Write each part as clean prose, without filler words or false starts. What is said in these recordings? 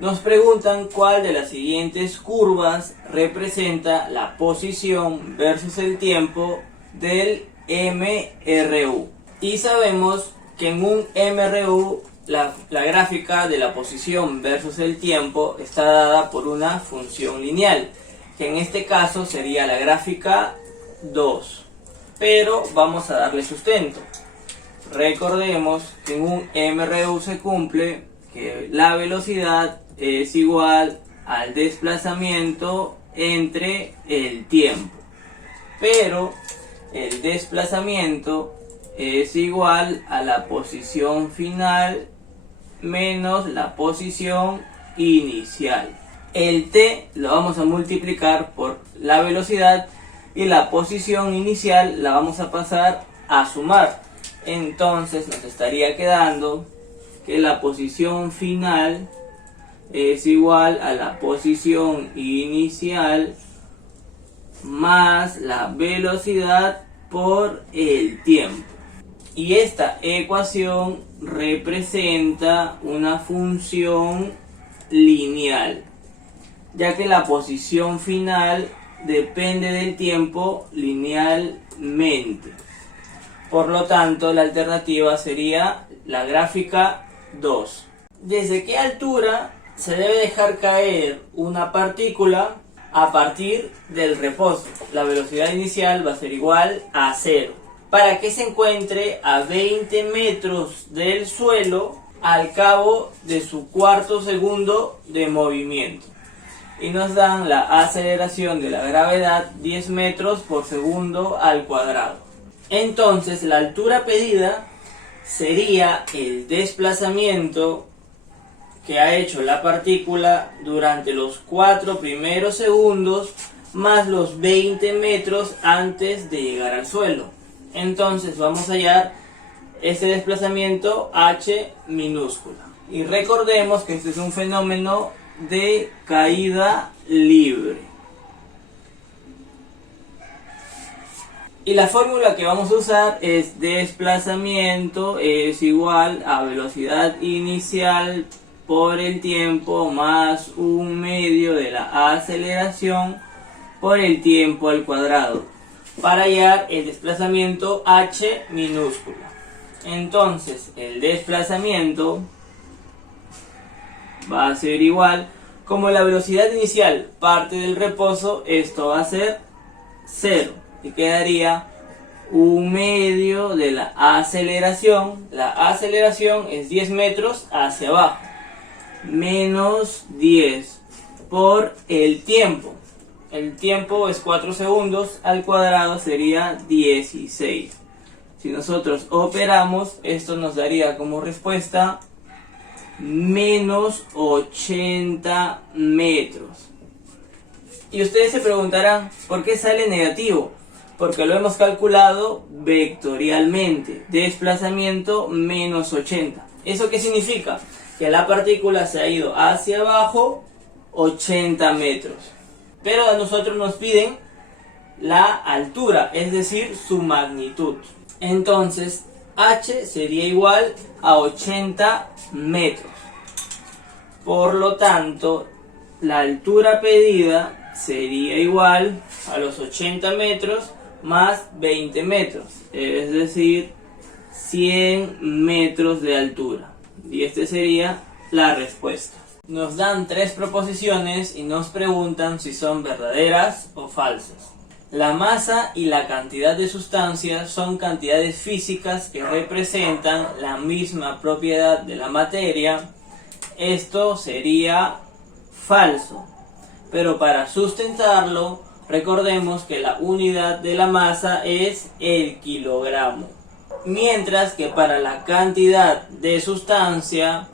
Nos preguntan cuál de las siguientes curvas representa la posición versus el tiempo del MRU. Y sabemos que en un MRU la gráfica de la posición versus el tiempo está dada por una función lineal, que en este caso sería la gráfica 2. Pero vamos a darle sustento. Recordemos que en un MRU se cumple que la velocidad es igual al desplazamiento entre el tiempo, pero el desplazamiento es igual a la posición final menos la posición inicial. El t lo vamos a multiplicar por la velocidad y la posición inicial la vamos a pasar a sumar. Entonces nos estaría quedando que la posición final es igual a la posición inicial más la velocidad por el tiempo. Y esta ecuación representa una función lineal, ya que la posición final depende del tiempo linealmente. Por lo tanto, la alternativa sería la gráfica 2. ¿Desde qué altura se debe dejar caer una partícula a partir del reposo? La velocidad inicial va a ser igual a 0. Para que se encuentre a 20 metros del suelo al cabo de su cuarto segundo de movimiento. Y nos dan la aceleración de la gravedad 10 metros por segundo al cuadrado. Entonces la altura pedida sería el desplazamiento que ha hecho la partícula durante los 4 primeros segundos más los 20 metros antes de llegar al suelo. Entonces vamos a hallar este desplazamiento h minúscula. Y recordemos que este es un fenómeno de caída libre. Y la fórmula que vamos a usar es desplazamiento es igual a velocidad inicial por el tiempo más un medio de la aceleración por el tiempo al cuadrado, para hallar el desplazamiento h minúscula. Entonces el desplazamiento va a ser igual, como la velocidad inicial parte del reposo, esto va a ser 0 y quedaría un medio de la aceleración. La aceleración es 10 metros hacia abajo, menos 10 por el tiempo. El tiempo es 4 segundos, al cuadrado sería 16. Si nosotros operamos, esto nos daría como respuesta menos 80 metros. Y ustedes se preguntarán, ¿por qué sale negativo? Porque lo hemos calculado vectorialmente. Desplazamiento menos 80. ¿Eso qué significa? Que la partícula se ha ido hacia abajo 80 metros. Pero a nosotros nos piden la altura, es decir, su magnitud. Entonces, h sería igual a 80 metros. Por lo tanto, la altura pedida sería igual a los 80 metros más 20 metros, es decir, 100 metros de altura. Y esta sería la respuesta. Nos dan 3 proposiciones y nos preguntan si son verdaderas o falsas. La masa y la cantidad de sustancias son cantidades físicas que representan la misma propiedad de la materia. Esto sería falso, pero para sustentarlo, recordemos que la unidad de la masa es el kilogramo, mientras que para la cantidad de sustancia,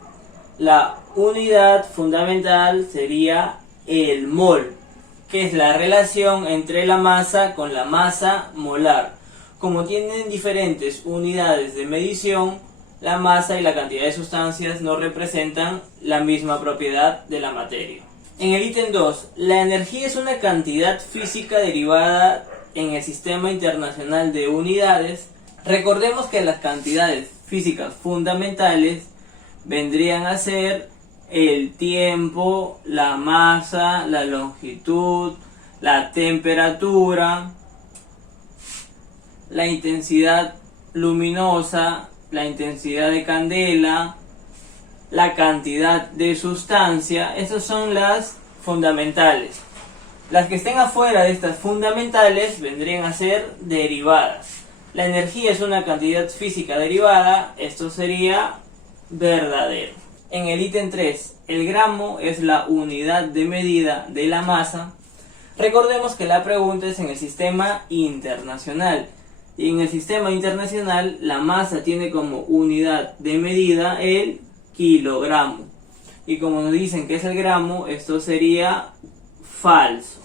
la unidad fundamental sería el mol, que es la relación entre la masa con la masa molar. Como tienen diferentes unidades de medición, la masa y la cantidad de sustancias no representan la misma propiedad de la materia. En el ítem 2, la energía es una cantidad física derivada en el Sistema Internacional de Unidades. Recordemos que las cantidades físicas fundamentales vendrían a ser el tiempo, la masa, la longitud, la temperatura, la intensidad luminosa, la intensidad de candela, la cantidad de sustancia. Esas son las fundamentales. Las que estén afuera de estas fundamentales vendrían a ser derivadas. La energía es una cantidad física derivada, esto sería verdadero. En el ítem 3, el gramo es la unidad de medida de la masa. Recordemos que la pregunta es en el sistema internacional. Y en el sistema internacional la masa tiene como unidad de medida el kilogramo. Y como nos dicen que es el gramo, esto sería falso.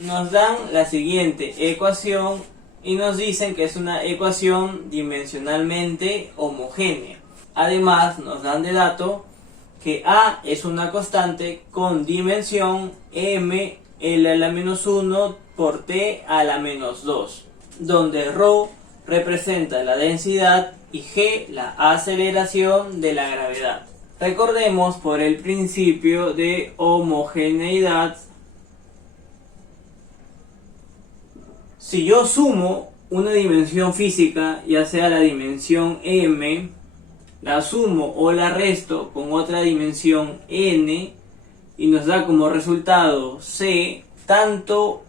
Nos dan la siguiente ecuación y nos dicen que es una ecuación dimensionalmente homogénea. Además nos dan de dato que A es una constante con dimensión m L a la menos 1 por T a la menos 2, donde ρ representa la densidad y G la aceleración de la gravedad. Recordemos por el principio de homogeneidad, si yo sumo una dimensión física, ya sea la dimensión m, la sumo o la resto con otra dimensión n y nos da como resultado c, tanto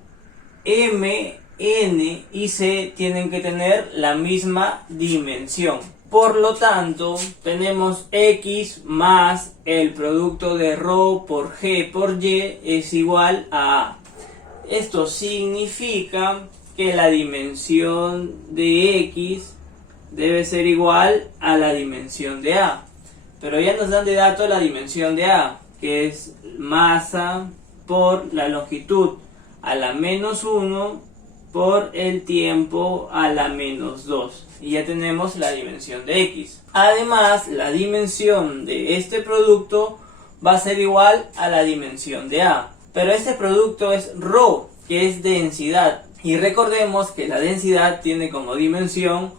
m, n y c tienen que tener la misma dimensión. Por lo tanto, tenemos x más el producto de ρ por g por y es igual a A. Esto significa que la dimensión de x debe ser igual a la dimensión de A. Pero ya nos dan de dato la dimensión de A, que es masa por la longitud a la menos 1 por el tiempo a la menos 2. Y ya tenemos la dimensión de x. Además, la dimensión de este producto va a ser igual a la dimensión de A. Pero este producto es ρ, que es densidad. Y recordemos que la densidad tiene como dimensión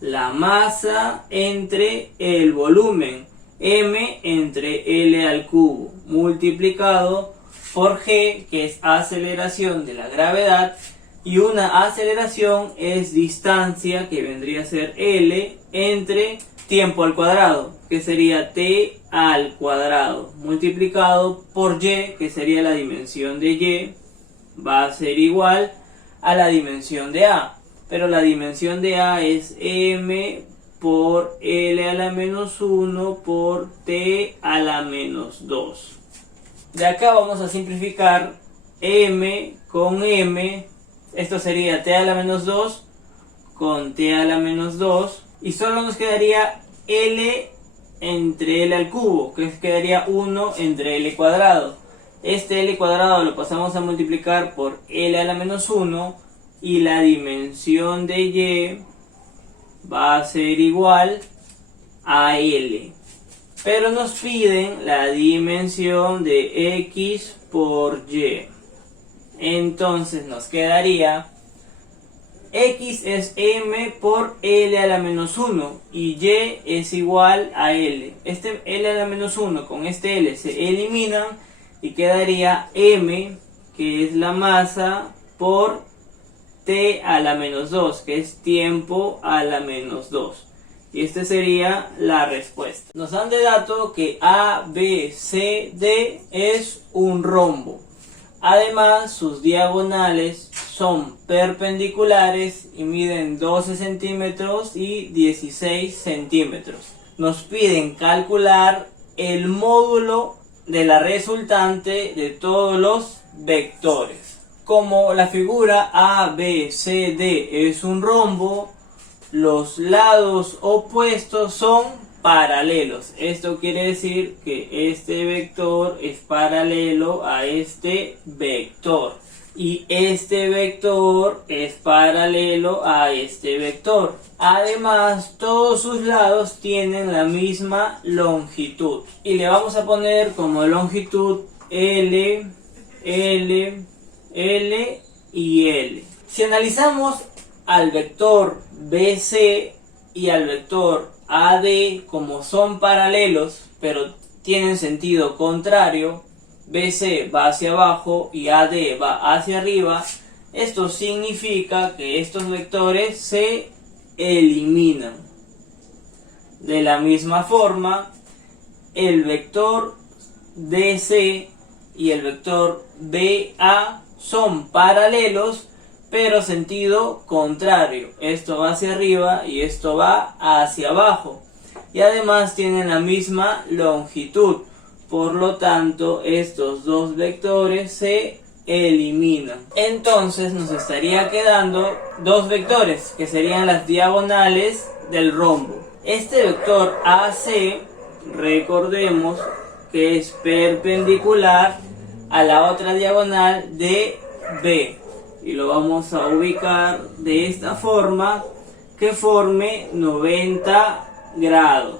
la masa entre el volumen, m entre L al cubo, multiplicado por g, que es aceleración de la gravedad, y una aceleración es distancia, que vendría a ser L, entre tiempo al cuadrado, que sería t al cuadrado, multiplicado por y, que sería la dimensión de y, va a ser igual a la dimensión de A. Pero la dimensión de A es m por L a la menos 1 por T a la menos 2. De acá vamos a simplificar m con m. Esto sería T a la menos 2 con T a la menos 2. Y solo nos quedaría L entre L al cubo, que quedaría 1 entre L cuadrado. Este L cuadrado lo pasamos a multiplicar por L a la menos 1 y la dimensión de Y va a ser igual a L. Pero nos piden la dimensión de X por Y. Entonces nos quedaría X es M por L a la menos 1 y Y es igual a L. Este L a la menos 1 con este L se eliminan y quedaría M, que es la masa, por T a la menos 2, que es tiempo a la menos 2. Y esta sería la respuesta. Nos dan de dato que A, B, C, D es un rombo. Además, sus diagonales son perpendiculares y miden 12 centímetros y 16 centímetros. Nos piden calcular el módulo de la resultante de todos los vectores. Como la figura ABCD es un rombo, los lados opuestos son paralelos. Esto quiere decir que este vector es paralelo a este vector y este vector es paralelo a este vector. Además, todos sus lados tienen la misma longitud y le vamos a poner como longitud L, L, L y L. Si analizamos al vector BC y al vector AD como son paralelos, pero tienen sentido contrario, BC va hacia abajo y AD va hacia arriba, esto significa que estos vectores se eliminan. De la misma forma, el vector DC y el vector BA son paralelos, pero sentido contrario. Esto va hacia arriba y esto va hacia abajo. Y además tienen la misma longitud. Por lo tanto, estos dos vectores se eliminan. Entonces nos estaría quedando dos vectores, que serían las diagonales del rombo. Este vector AC, recordemos que es perpendicular a la otra diagonal de B. Y lo vamos a ubicar de esta forma, que forme 90 grados.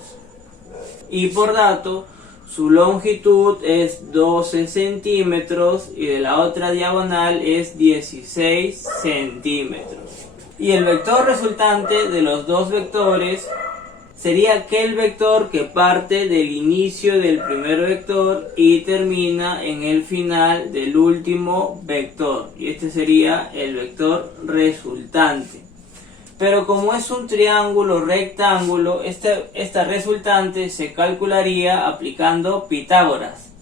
Y por dato, su longitud es 12 centímetros y de la otra diagonal es 16 centímetros. Y el vector resultante de los dos vectores sería aquel vector que parte del inicio del primer vector y termina en el final del último vector. Y este sería el vector resultante. Pero como es un triángulo rectángulo, esta resultante se calcularía aplicando Pitágoras.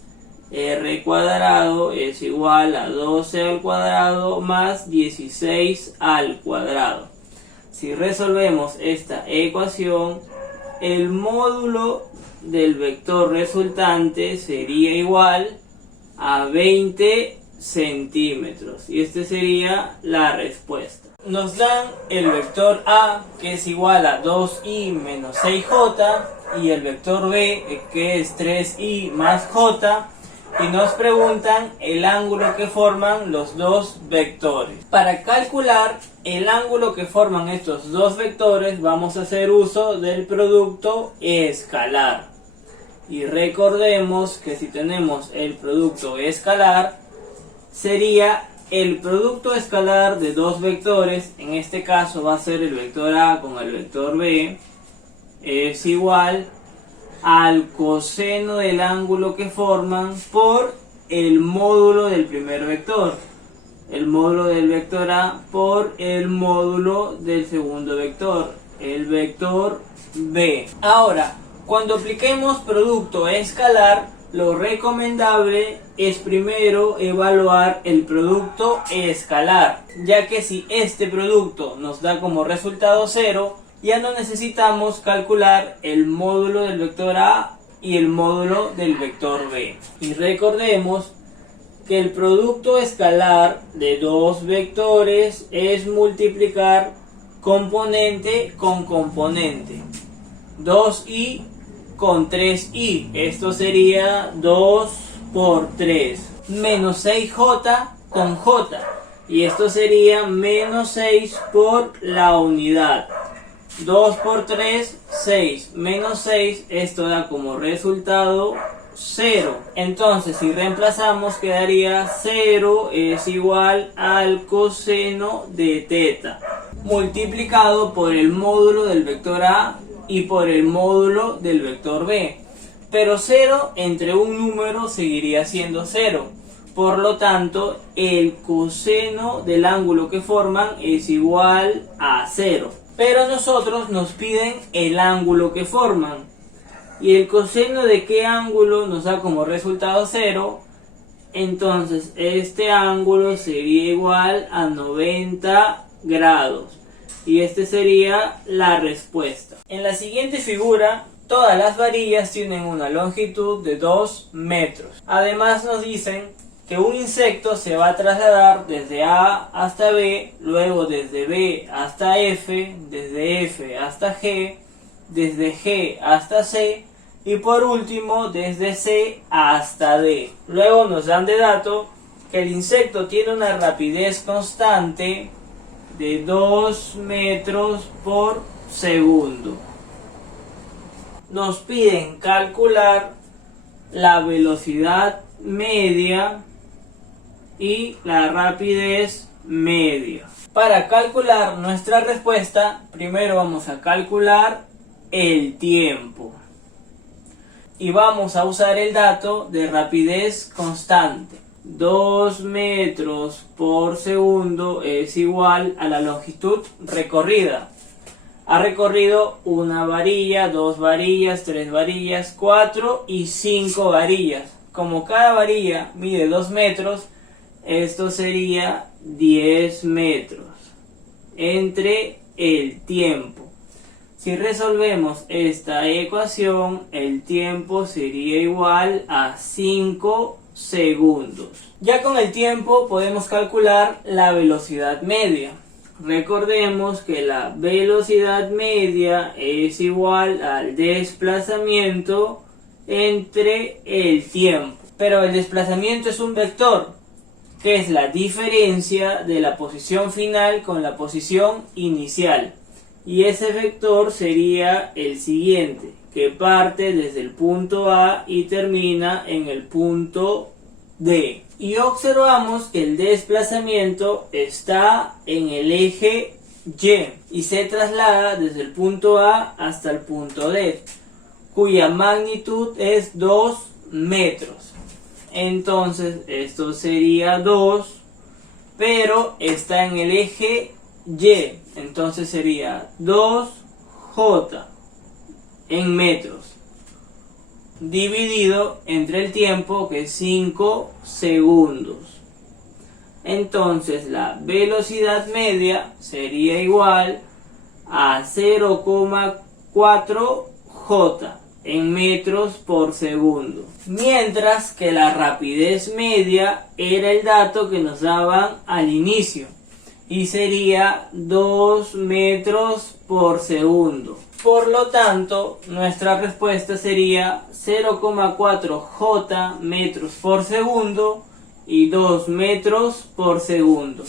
R cuadrado es igual a 12 al cuadrado más 16 al cuadrado. Si resolvemos esta ecuación, el módulo del vector resultante sería igual a 20 centímetros. Y esta sería la respuesta. Nos dan el vector A, que es igual a 2i menos 6j, y el vector B, que es 3i más j, y nos preguntan el ángulo que forman los dos vectores. Para calcular el ángulo que forman estos dos vectores, vamos a hacer uso del producto escalar. Y recordemos que si tenemos el producto escalar, sería el producto escalar de dos vectores, en este caso va a ser el vector A con el vector B, es igual al coseno del ángulo que forman por el módulo del primer vector, el módulo del vector A por el módulo del segundo vector, el vector B. Ahora, cuando apliquemos producto escalar, lo recomendable es primero evaluar el producto escalar, ya que si este producto nos da como resultado 0, ya no necesitamos calcular el módulo del vector A y el módulo del vector B. Y recordemos que el producto escalar de dos vectores es multiplicar componente con componente. 2i con 3i, esto sería 2 por 3, menos 6j con j, y esto sería menos 6 por la unidad. 2 por 3, 6, menos 6, esto da como resultado 0. Entonces, si reemplazamos, quedaría 0 es igual al coseno de teta, multiplicado por el módulo del vector A y por el módulo del vector B. Pero 0 entre un número seguiría siendo 0. Por lo tanto, el coseno del ángulo que forman es igual a 0. Pero nosotros nos piden el ángulo que forman. ¿Y el coseno de qué ángulo nos da como resultado 0? Entonces, este ángulo sería igual a 90 grados. Y este sería la respuesta. En la siguiente figura, todas las varillas tienen una longitud de 2 metros. Además nos dicen que un insecto se va a trasladar desde A hasta B, luego desde B hasta F, desde F hasta G, desde G hasta C y por último desde C hasta D. Luego nos dan de dato que el insecto tiene una rapidez constante de 2 metros por segundo. Nos piden calcular la velocidad media y la rapidez media. Para calcular nuestra respuesta, primero vamos a calcular el tiempo. y vamos a usar el dato de rapidez constante. 2 metros por segundo es igual a la longitud recorrida. Ha recorrido una varilla, 2 varillas, 3 varillas, 4 y 5 varillas. Como cada varilla mide 2 metros, esto sería 10 metros entre el tiempo. Si resolvemos esta ecuación, el tiempo sería igual a 5 segundos. Ya con el tiempo podemos calcular la velocidad media. Recordemos que la velocidad media es igual al desplazamiento entre el tiempo. Pero el desplazamiento es un vector, que es la diferencia de la posición final con la posición inicial. Y ese vector sería el siguiente, que parte desde el punto A y termina en el punto D. Y observamos que el desplazamiento está en el eje Y se traslada desde el punto A hasta el punto D, cuya magnitud es 2 metros. Entonces esto sería 2, pero está en el eje Y, entonces sería 2J en metros, dividido entre el tiempo, que es 5 segundos. Entonces la velocidad media sería igual a 0,4J en metros por segundo. Mientras que la rapidez media era el dato que nos daban al inicio, y sería 2 metros por segundo. Por lo tanto, nuestra respuesta sería 0,4J metros por segundo y 2 metros por segundo.